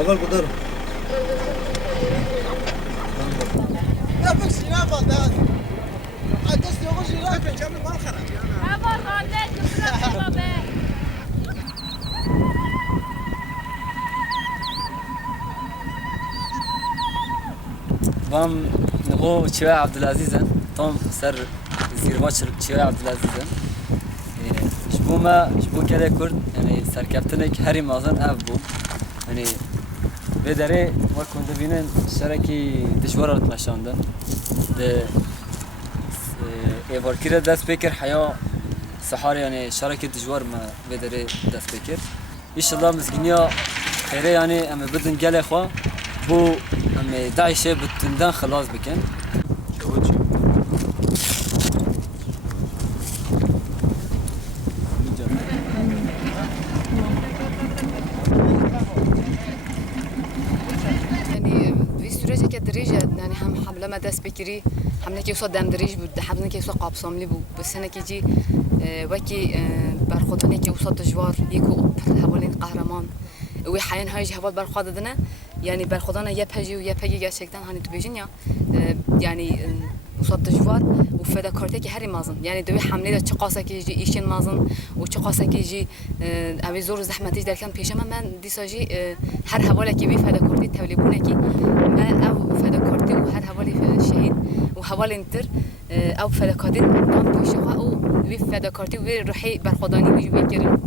اول قدر يا بس يا بلد عدس يغش يراك جنب المنخرة أبغى غنيت بسرعة Vam o Çiğ Abdülaziz'in tam ser zirvaç Çiğ Abdülaziz'in. Bu ma bu kere Kurd yani serkeftinek her imazan ev bu. Yani ve dere ve kundubinin şereki dişvar atmaşandı. De evarkire dest bekir haya sahar yani şereki dişvar ma ve dere dest bekir. İnşallah mizginiya خيري يعني أما بدن قال يا إخوة بو أما داعشة بتندان خلاص بكن شوتشي يعني في سوريا كدريجة يعني هم حملة ما داس بكري حملة كي وصل دم دريج بود حملة كي وصل قاب صاملي بو بس هنا كي جي وكي برخوضني كي وصل تجوار يكو حوالين قهرمان وحيان هاي هوا برخوضنا يعني برخوضنا يبهجي ويبهجي gerçekten hani تبيجنيا يعني وصل تجوار وفدا كارتي هري مازن يعني دوي حملة ده چقاسا كي يجي إيشين مازن وچقاسا كي يجي أبي زور زحمتيش در كان بيشما من ديساجي هر حواله كي بفدا كارتي توليبونه كي ما أو فدا كارتي وهر حواله شهيد وحواله انتر أو فدا كادين دام بيشوا أو بفدا كارتي وروحي برخداني ويجي بيكرن